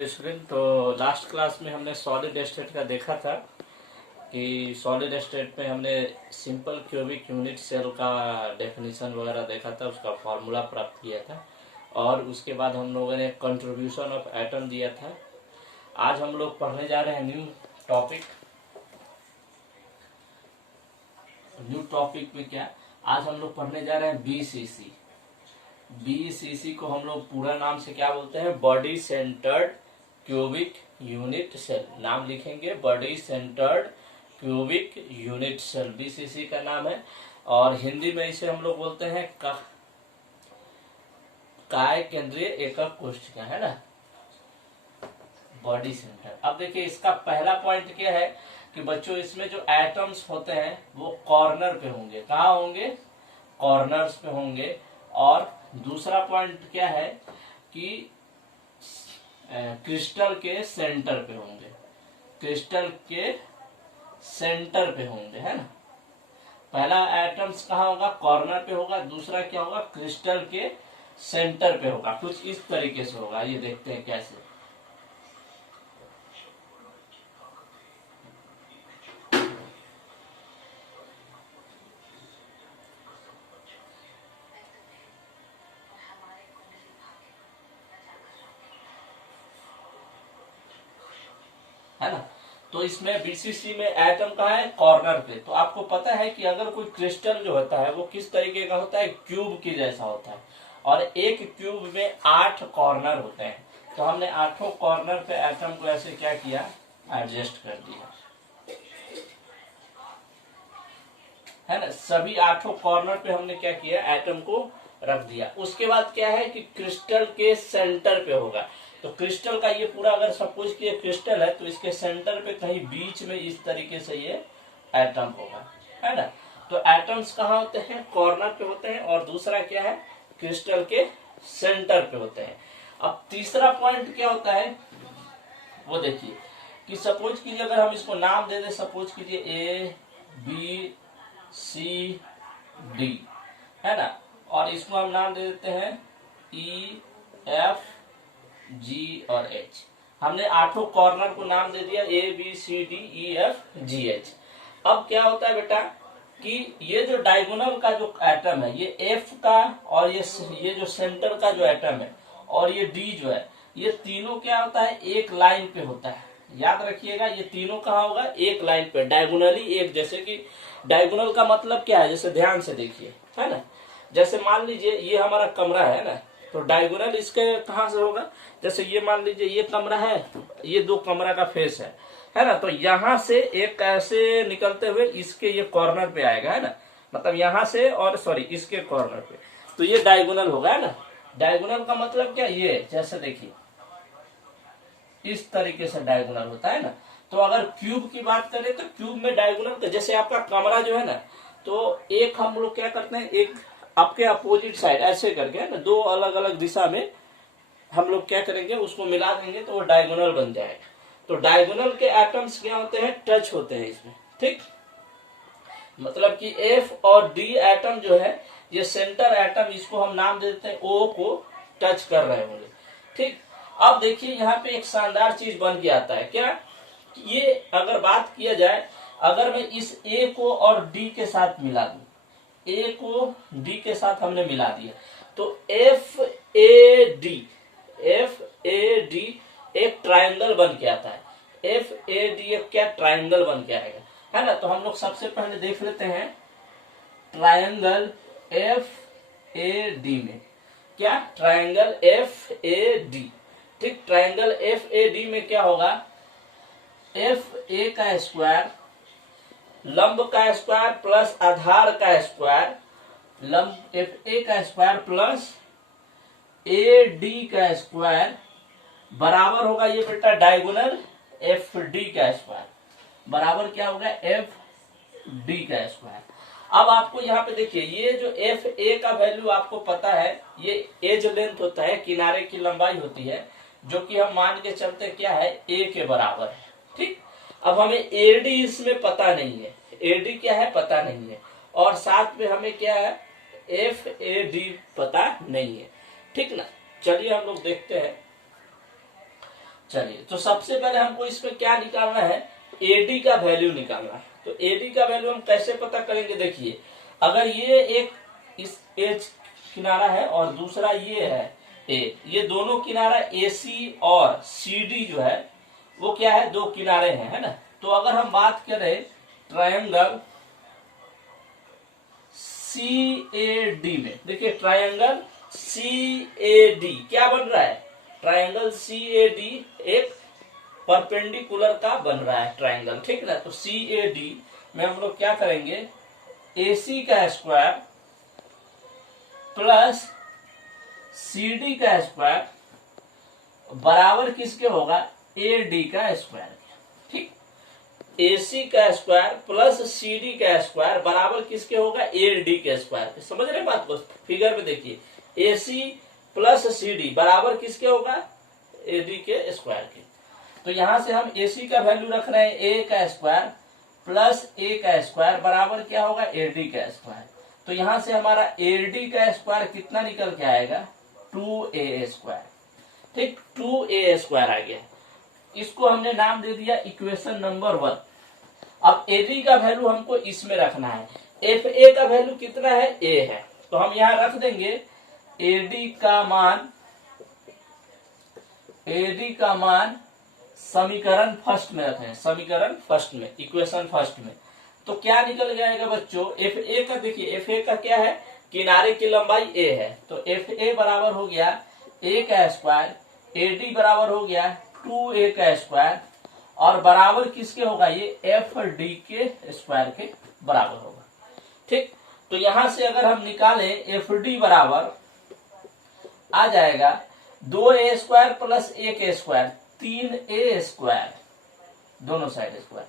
Student, तो last class में हमने सॉलिड स्टेट का देखा था कि सॉलिड स्टेट में हमने सिंपल क्यूबिक यूनिट सेल का डेफिनेशन वगैरह देखा था, उसका फॉर्मूला प्राप्त किया था और उसके बाद हम लोगों ने कंट्रीब्यूशन ऑफ एटम दिया था। आज हम लोग पढ़ने जा रहे हैं न्यू टॉपिक में क्या, आज हम लोग पढ़ने जा रहे हैं बीसीसी। बीसीसी को हम लोग पूरा नाम से क्या बोलते हैं? Body centred cubic unit cell. नाम लिखेंगे, body centred cubic unit cell BCC का नाम है। और हिंदी में इसे हम लोग बोलते हैं काय केंद्रीय एकक कोशिका, है ना, बॉडी सेंटर। अब देखिए, इसका पहला पॉइंट क्या है कि बच्चों इसमें जो एटम्स होते हैं वो कॉर्नर पे होंगे। कहाँ होंगे? कॉर्नर्स पे होंगे। और दूसरा पॉइंट क्या है कि क्रिस्टल के सेंटर पे होंगे, क्रिस्टल के सेंटर पे होंगे, है ना। पहला एटम्स कहाँ होगा? कॉर्नर पे होगा। दूसरा क्या होगा? क्रिस्टल के सेंटर पे होगा। कुछ इस तरीके से होगा, ये देखते हैं कैसे। है ना, तो इसमें बीसीसी में एटम कहाँ है? कॉर्नर पे। तो आपको पता है कि अगर कोई क्रिस्टल जो होता है वो किस तरीके का होता है? क्यूब की जैसा होता है। और एक क्यूब में 8 कॉर्नर होते हैं। तो हमने 8 कॉर्नर पे एटम को ऐसे क्या किया? एडजस्ट कर दिया, है ना। सभी 8 कॉर्नर पे हमने क्या किया? एटम को रख दिया। उसके बाद क्या है कि क्रिस्टल के सेंटर पे होगा। तो क्रिस्टल का ये पूरा, अगर सपोज कि ये क्रिस्टल है तो इसके सेंटर पे कहीं बीच में इस तरीके से ये एटम होगा, है ना। तो एटम्स कहाँ होते हैं? कॉर्नर पे होते हैं। और दूसरा क्या है? क्रिस्टल के सेंटर पे होते हैं। अब तीसरा पॉइंट क्या होता है वो देखिए कि सपोज कीजिए अगर हम इसको नाम दे दे, सपोज कीजिए ए बी सी डी, है ना। और इसको हम नाम दे देते हैं ई एफ जी और एच। हमने 8 कॉर्नर को नाम दे दिया A B C D E F G H. अब क्या होता है बेटा कि ये जो डायगोनल का जो एटम है, ये एफ का, और ये जो सेंटर का जो एटम है, और ये डी जो है, ये तीनों क्या होता है? एक लाइन पे होता है। याद रखिएगा, ये तीनों कहाँ होगा? एक लाइन पे, डायगोनली एक। जैसे कि डायगोनल का मतलब क्या है? जैसे ध्यान से देखिए, है ना। जैसे मान लीजिए ये हमारा कमरा है ना, तो डायगोनल इसके कहाँ से होगा? जैसे ये मान लीजिए ये कमरा है, ये 2 कमरा का फेस है ना। तो यहां से एक ऐसे निकलते हुए इसके ये कॉर्नर पे आएगा, है ना। मतलब यहां से, और सॉरी, इसके कॉर्नर पे। तो ये डायगोनल होगा, है ना। डायगोनल का मतलब क्या? ये जैसे देखिए इस तरीके से डायगोनल होता है ना। तो अगर क्यूब की बात करें तो क्यूब में डायगोनल, जैसे आपका कमरा जो है ना, तो एक हम लोग क्या करते हैं, एक आपके अपोजिट साइड ऐसे करके, है ना, 2 अलग अलग दिशा में हम लोग क्या करेंगे, उसको मिला देंगे तो वो डायगोनल बन जाएगा। तो डायगोनल के एटम्स क्या होते हैं? टच होते हैं इसमें, ठीक। मतलब कि एफ और डी एटम जो है, ये सेंटर एटम, इसको हम नाम दे देते हैं ओ को टच कर रहे होंगे, ठीक। अब देखिए यहाँ पे एक शानदार चीज बन के आता है। क्या? ये अगर बात किया जाए, अगर मैं इस ए को और डी के साथ मिला दूं, ए को डी के साथ हमने मिला दिया, तो एफ ए डी एक ट्रायंगल बन के आता है। एफ ए डी एक क्या? ट्रायंगल बन के आएगा, है ना। तो हम लोग सबसे पहले देख लेते हैं ट्रायंगल एफ ए डी में क्या? ट्रायंगल एफ ए डी, ठीक। ट्रायंगल एफ ए डी में क्या होगा? एफ ए का स्क्वायर, लंब का स्क्वायर प्लस आधार का स्क्वायर, लंब एफ ए का स्क्वायर प्लस ए डी का स्क्वायर बराबर होगा ये बेटा डायगोनल एफ डी का स्क्वायर, बराबर क्या होगा? एफ डी का स्क्वायर। अब आपको यहाँ पे देखिए, ये जो एफ ए का वैल्यू आपको पता है, ये एज लेंथ होता है, किनारे की लंबाई होती है, जो कि हम मान के चलते क्या है? ए के बराबर है, ठीक। अब हमें एडी इसमें पता नहीं है, एडी क्या है पता नहीं है, और साथ में हमें क्या है? एफ ए डी पता नहीं है, ठीक ना। चलिए हम लोग देखते हैं। चलिए, तो सबसे पहले हमको इसमें क्या निकालना है, एडी का वैल्यू निकालना है। तो एडी का वैल्यू हम कैसे पता करेंगे, देखिए अगर ये एक इस एच किनारा है और दूसरा ये है ए, ये दोनों किनारा एसी और सीडी जो है वो क्या है, दो किनारे हैं, है ना। तो अगर हम बात करें ट्रायंगल CAD में, देखिए ट्रायंगल CAD क्या बन रहा है, ट्रायंगल CAD एक परपेंडिकुलर का बन रहा है ट्रायंगल, ठीक ना। तो CAD में हम लोग क्या करेंगे, AC का स्क्वायर प्लस CD का स्क्वायर बराबर किसके होगा, AD का स्क्वायर, ठीक। AC का स्क्वायर प्लस CD का स्क्वायर बराबर किसके होगा, AD के स्क्वायर। समझ रहे बात को, फिगर में देखिए AC प्लस CD बराबर किसके होगा, AD के स्क्वायर के। तो यहां से हम AC का वैल्यू रख रहे हैं A का स्क्वायर प्लस A का स्क्वायर बराबर क्या होगा, AD का स्क्वायर। तो यहां से हमारा AD का स्क्वायर कितना निकल के आएगा, 2A स्क्वायर, ठीक, 2A स्क्वायर आ गया। इसको हमने नाम दे दिया इक्वेशन नंबर 1। अब AD का वैल्यू हमको इसमें रखना है, FA का वैल्यू कितना है, A है, तो हम यहां रख देंगे AD का मान समीकरण फर्स्ट में रखें, समीकरण फर्स्ट में, इक्वेशन फर्स्ट में। तो क्या निकल जाएगा बच्चों, FA का, देखिए FA का क्या है, किनारे की लंबाई A है, तो FA बराबर हो गया A का स्क्वायर, AD बराबर हो गया 2A का स्क्वायर, और बराबर किसके होगा, ये FD के स्क्वायर के बराबर होगा, ठीक। तो यहां से अगर हम निकालें FD बराबर आ जाएगा 2A square plus 1A square, 3A square, दोनों साइड स्क्वायर।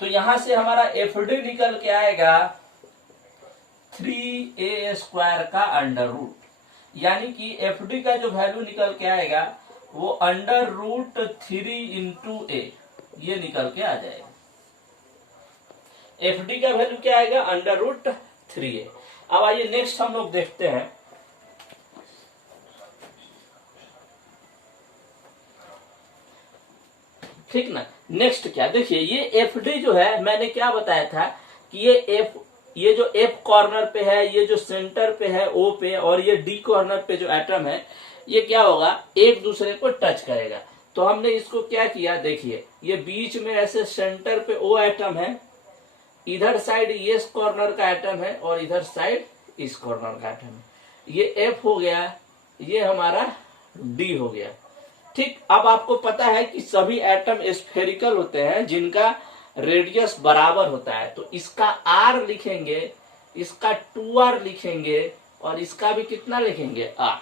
तो यहां से हमारा FD निकल के आएगा 3A स्क्वायर का अंडर रूट, यानी कि FD का जो वैल्यू निकल के आएगा वो अंडर रूट 3 इंटू A, ये निकल के आ जाएगा। FD का वैल्यू क्या आएगा, अंडर रूट 3A। अब आइए नेक्स्ट हम लोग देखते हैं, ठीक ना। नेक्स्ट क्या, देखिए ये FD जो है, मैंने क्या बताया था कि ये जो F कॉर्नर पे है, ये जो सेंटर पे है O पे, और ये D कॉर्नर पे जो एटम है, ये क्या होगा, एक दूसरे को टच करेगा। तो हमने इसको क्या किया, देखिए ये बीच में ऐसे सेंटर पे O एटम है, इधर साइड ये कॉर्नर का एटम है, और इधर साइड इस कॉर्नर का एटम है। ये F हो गया, ये हमारा D हो गया, ठीक। अब आपको पता है कि सभी एटम स्फेरिकल होते हैं जिनका रेडियस बराबर होता है, तो इसका R लिखेंगे, इसका 2R लिखेंगे, और इसका भी कितना लिखेंगे, R।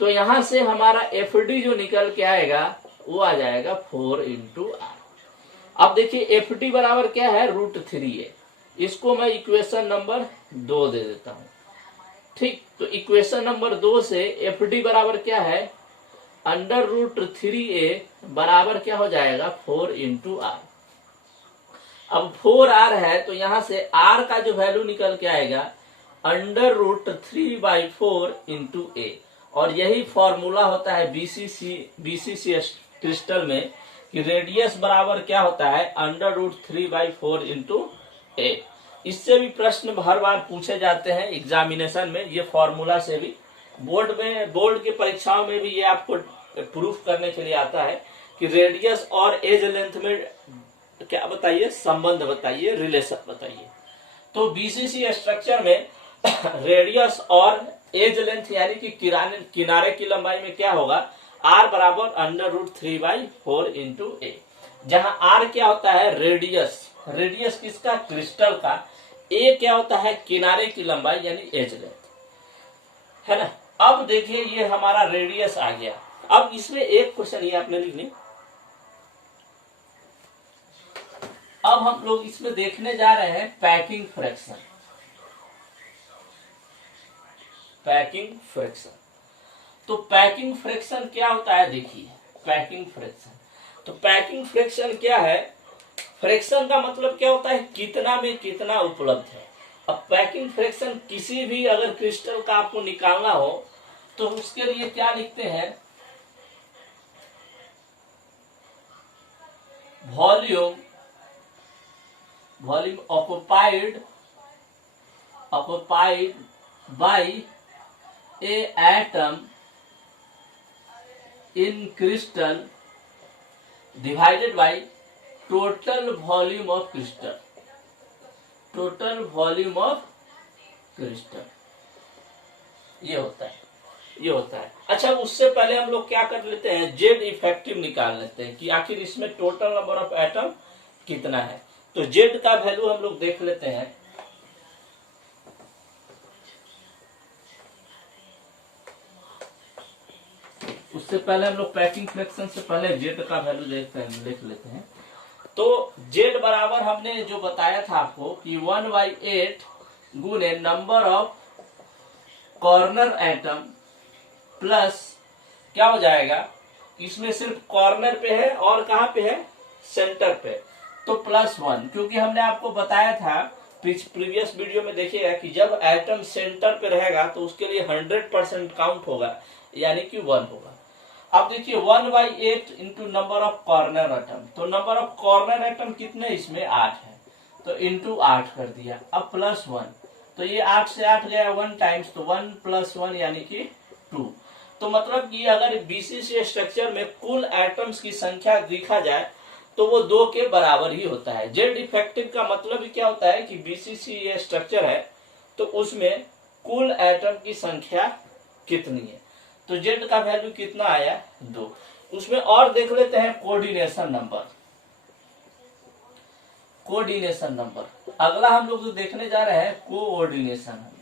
तो यहां से हमारा FD जो निकल के आएगा वो आ जाएगा 4 इंटू R। अब देखिए FD बराबर क्या है, √3A, इसको मैं इक्वेशन नंबर 2 दे देता हूं, ठीक। तो इक्वेशन नंबर 2 से FD बराबर क्या है, अंडर रूट 3A बराबर क्या हो जाएगा, 4 इंटू R। अब 4R है, तो यहां से R का जो वैल्यू निकल के आएगा अंडर रूट 3/4 इंटू A, और यही फॉर्मूला होता है BCC क्रिस्टल में कि रेडियस बराबर क्या होता है, अंडर रूट 3/4 इंटू A। इससे भी प्रश्न हर बार पूछे जाते हैं एग्जामिनेशन में, ये फॉर्मूला से भी बोर्ड की परीक्षाओं में भी ये आपको प्रूफ करने के लिए आता है कि रेडियस और एज लेंथ में क्या बताइए, संबंध बताइए, रिलेशन बताइए। तो BCC स्ट्रक्चर में रेडियस और एज लेंथ यानी कि किनारे की लंबाई में क्या होगा, R बराबर अंडर रूट 3/4 इंटू A, जहां R क्या होता है, रेडियस किसका, क्रिस्टल का, A क्या होता है, किनारे की लंबाई यानी एज लेंथ, है ना। अब देखिए ये हमारा रेडियस आ गया। अब इसमें एक क्वेश्चन ये आपने लिख ली। अब हम लोग इसमें देखने जा रहे हैं पैकिंग फ्रैक्शन। तो पैकिंग फ्रैक्शन क्या होता है, देखिए पैकिंग फ्रैक्शन। तो पैकिंग फ्रैक्शन क्या है, फ्रैक्शन का मतलब क्या होता है, कितना में कितना उपलब्ध है। अब पैकिंग फ्रैक्शन किसी भी अगर क्रिस्टल का आपको निकालना हो तो उसके लिए क्या लिखते हैं, volume occupied by A atom in crystal divided by total volume of crystal. Total volume of crystal ये होता है। अच्छा, उससे पहले हम लोग क्या कर लेते हैं, जेड इफेक्टिव निकाल लेते हैं कि आखिर इसमें टोटल नंबर ऑफ एटम कितना है। तो जेड का वैल्यू हम लोग देख लेते हैं। उससे पहले हम लोग पैकिंग फ्रैक्शन से पहले जेड का वैल्यू देख लेते हैं। तो जेड बराबर हमने जो बताया था आपको कि 1/8 गुने number of corner atom plus क्या हो जाएगा, इसमें सिर्फ कॉर्नर पे है और कहां पे है, सेंटर पे, तो +1, क्योंकि हमने आपको बताया था प्रीवियस वीडियो में देखिएगा कि जब एटम सेंटर पे रहेगा तो उसके लिए 100% काउंट होगा, यानी कि 1 होगा। अब देखिए 1/8 into number of corner atom, तो नंबर ऑफ कॉर्नर एटम कितने, इसमें 8 है, तो इंटू 8 कर दिया। अब +1, तो ये 8 से 8 गया 1 टाइम्स, तो 1 + 1 यानी कि 2। तो मतलब कि अगर बीसीसी स्ट्रक्चर में कुल एटम्स की संख्या देखा जाए तो वो 2 के बराबर ही होता है। जेड इफेक्टिव का मतलब ही क्या होता है कि बीसीसी ये स्ट्रक्चर है तो उसमें कुल एटम की संख्या कितनी है। तो जेड का वैल्यू कितना आया, 2। उसमें और देख लेते हैं कोऑर्डिनेशन नंबर। कोऑर्डिनेशन नंबर अगला हम लोग जो देखने जा रहे हैं, कोऑर्डिनेशन नंबर।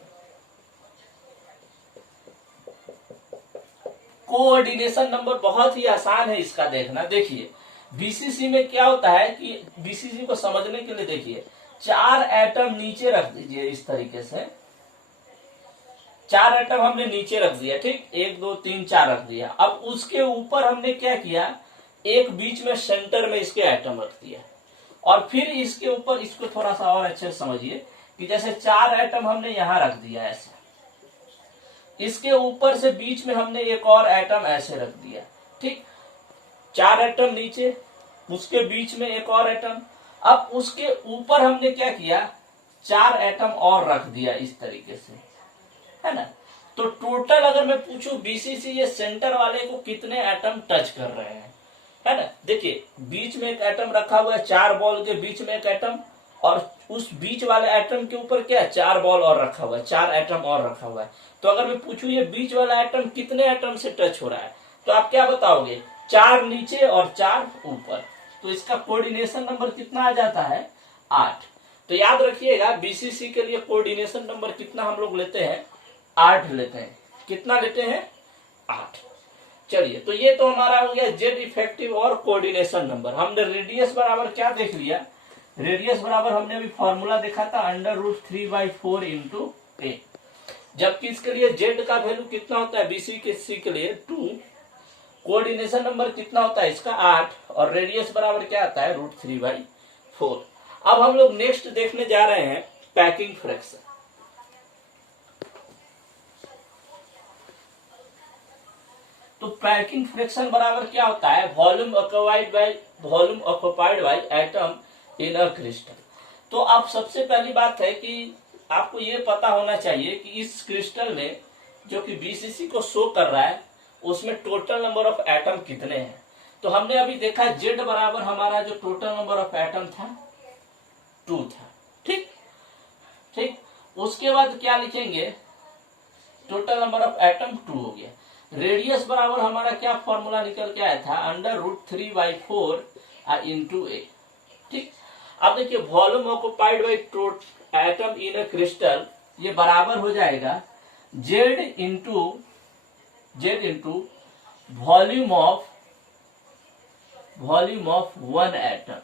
कोऑर्डिनेशन नंबर बहुत ही आसान है इसका देखना। देखिए बीसीसी में क्या होता है कि बीसीसी को समझने के लिए देखिए 4 एटम नीचे रख दीजिए, इस तरीके से 4 एटम हमने नीचे रख दिया, ठीक, 1 2 3 4 रख दिया। अब उसके ऊपर हमने क्या किया, एक बीच में सेंटर में इसके एटम रख दिया, और फिर इसके ऊपर, इसको थोड़ा सा और अच्छे से समझिए कि जैसे 4 एटम हमने यहां रख दिया ऐसे, इसके ऊपर से बीच में हमने एक और एटम ऐसे रख दिया, ठीक, 4 एटम नीचे, उसके बीच में एक और एटम। अब उसके ऊपर हमने क्या किया, 4 एटम और रख दिया इस तरीके से, है ना। तो टोटल अगर मैं पूछूं बीसीसी ये सेंटर वाले को कितने एटम टच कर रहे हैं, है ना। देखिए बीच में एक एटम रखा हुआ है, 4 बॉल के बीच में एक एटम, और उस बीच वाले एटम के ऊपर क्या है, 4 बॉल और रखा हुआ है, 4 एटम और रखा हुआ है। तो अगर मैं पूछूं ये बीच वाला एटम कितने एटम से टच हो रहा है, तो आप क्या बताओगे, 4 नीचे और 4 ऊपर। तो इसका कोऑर्डिनेशन नंबर कितना आ जाता है, 8। तो याद रखिएगा बीसीसी के लिए कोऑर्डिनेशन नंबर कितना हम लोग लेते हैं, 8 लेते हैं। कितना लेते हैं, 8। चलिए, तो ये तो हमारा हो गया जेड इफेक्टिव और कोऑर्डिनेशन नंबर। हमने रेडियस बराबर क्या देख लिया, रेडियस बराबर हमने अभी फॉर्मूला देखा था √3/4 इंटू ए, जबकि इसके लिए जेड का वैल्यू कितना होता है, बीसीसी के लिए 2, कोऑर्डिनेशन नंबर कितना होता है इसका 8, और रेडियस बराबर क्या आता है √3/4। अब हम लोग नेक्स्ट देखने जा रहे हैं पैकिंग फ्रैक्शन। तो पैकिंग फ्रैक्शन बराबर क्या होता है, volume occupied by atom in a crystal. तो आप सबसे पहली बात है कि आपको ये पता होना चाहिए कि इस क्रिस्टल में जो कि बीसीसी को शो कर रहा है उसमें टोटल नंबर ऑफ एटम कितने हैं। तो हमने अभी देखा जेड बराबर हमारा जो टोटल नंबर ऑफ एटम था 2 था, ठीक ठीक। उसके बाद क्या लिखेंगे, टोटल नंबर ऑफ एटम 2 हो गया। रेडियस बराबर हमारा क्या फॉर्मूला निकल के आया था, √3/4 इंटू ए, ठीक। अब देखिए volume occupied by atom in a crystal, ये बराबर हो जाएगा Z into volume of 1 atom.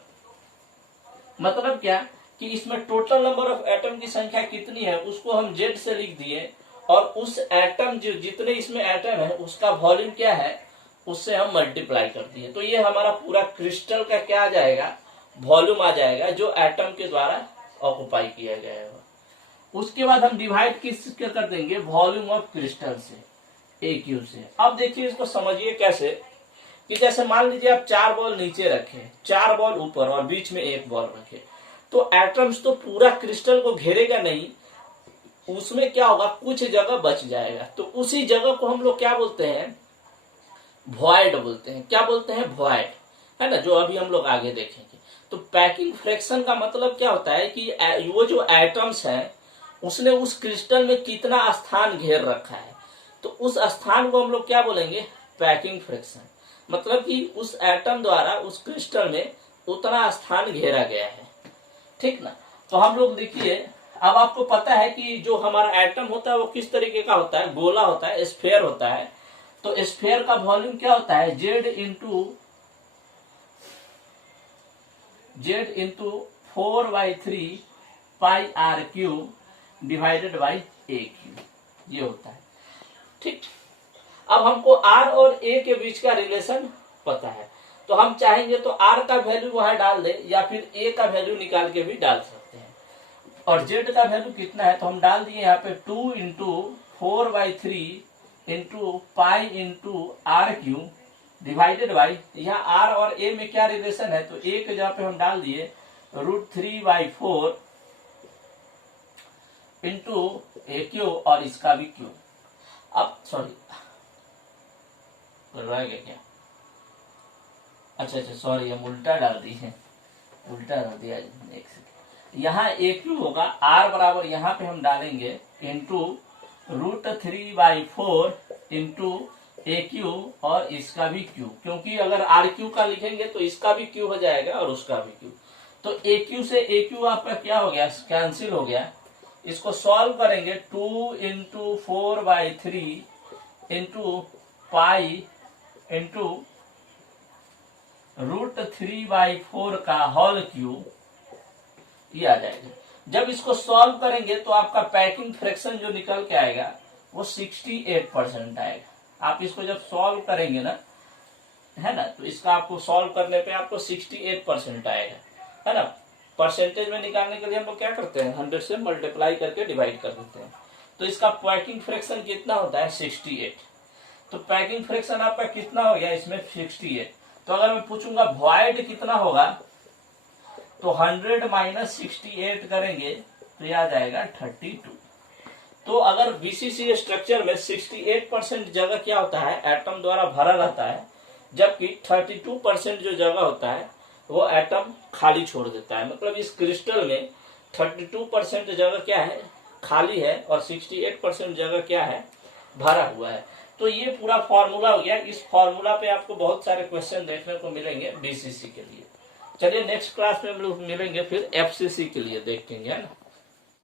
मतलब क्या कि इसमें टोटल नंबर ऑफ एटम की संख्या कितनी है उसको हम जेड से लिख दिए, और उस एटम जो जितने इसमें एटम है उसका वॉल्यूम क्या है उससे हम मल्टीप्लाई कर दिए। तो ये हमारा पूरा क्रिस्टल का क्या आ जाएगा, वॉल्यूम आ जाएगा जो एटम के द्वारा ऑक्युपाई किया गया है। उसके बाद हम डिवाइड किसके कर देंगे, वॉल्यूम ऑफ क्रिस्टल से, ए क्यू से। अब देखिए इसको समझिए कैसे कि जैसे मान लीजिए आप 4 बॉल नीचे रखे, 4 बॉल ऊपर और बीच में 1 बॉल रखे, तो एटम्स तो पूरा क्रिस्टल को घेरेगा नहीं, उसमें क्या होगा, कुछ जगह बच जाएगा। तो उसी जगह को हम लोग क्या बोलते हैं, वॉइड बोलते हैं। क्या बोलते हैं, वॉइड, है ना, जो अभी हम लोग आगे देखेंगे। तो पैकिंग फ्रैक्शन का मतलब क्या होता है कि वो जो एटम्स हैं उसने उस क्रिस्टल में कितना स्थान घेर रखा है, तो उस स्थान को हम लोग क्या बोलेंगे, पैकिंग फ्रैक्शन। मतलब कि उस एटम द्वारा उस क्रिस्टल में उतना स्थान घेरा गया है, ठीक ना। तो हम लोग देखिए, अब आपको पता है कि जो हमारा एटम होता है वो किस तरीके का होता है, गोला होता है, स्फेयर होता है। तो स्फेयर का वॉल्यूम क्या होता है, Z into 4/3 pi r cube divided by a cube, ये होता है, ठीक। अब हमको R और A के बीच का रिलेशन पता है, तो हम चाहेंगे तो R का वैल्यू वहां डाल दे या फिर A का वैल्यू निकाल के भी डाल सकते हैं। और Z का वैल्यू कितना है, तो हम डाल दिए यहाँ पे 2 into 4/3 into pi into r cube divided by, यहाँ R और A में क्या रिलेशन है, तो A के जगह पे हम डाल दिए √3/4 इंटू ए क्यूब और इसका भी क्यूब। अब सॉरी रह गया क्या, अच्छा सॉरी, हम उल्टा डाल दिए, उल्टा डाल दिया। एक सेकेंड, यहाँ ए क्यू होगा, R बराबर यहाँ पे हम डालेंगे इंटू √3/4 इंटू ए क्यू और इसका भी क्यू, क्योंकि अगर आर क्यू का लिखेंगे तो इसका भी क्यू हो जाएगा और उसका भी क्यू। तो ए क्यू से ए क्यू आपका क्या हो गया, कैंसिल हो गया। इसको सॉल्व करेंगे, 2 इंटू 4/3 इंटू पाई इंटू √3/4 का होल क्यूब, ये आ जाएगा। जब इसको सॉल्व करेंगे तो आपका पैकिंग फ्रैक्शन जो निकल के आएगा वो 68% आएगा। आप इसको जब सॉल्व करेंगे ना, है ना, तो इसका आपको सॉल्व करने पे आपको 68% आएगा, है ना। परसेंटेज में निकालने के लिए हम लोग क्या करते हैं, 100 से मल्टीप्लाई करके डिवाइड कर देते हैं। तो इसका पैकिंग फ्रैक्शन कितना होता है, 68। तो पैकिंग फ्रैक्शन आपका कितना हो गया इसमें, 68। तो अगर मैं पूछूंगा वॉइड कितना होगा, तो 100 माइनस 68 करेंगे तो यह आ जाएगा 32। तो अगर बीसीसी स्ट्रक्चर में 68% जगह क्या होता है, एटम द्वारा भरा रहता है, जबकि 32% जो जगह होता है वो एटम खाली छोड़ देता है। मतलब इस क्रिस्टल में 32% जगह क्या है, खाली है, और 68% जगह क्या है, भरा हुआ है। तो ये पूरा फॉर्मूला हो गया। इस फॉर्मूला पे आपको बहुत सारे क्वेश्चन देखने को मिलेंगे बीसीसी के लिए। चलिए नेक्स्ट क्लास में हम लोग मिलेंगे फिर एफसीसी के लिए देखेंगे, है ना।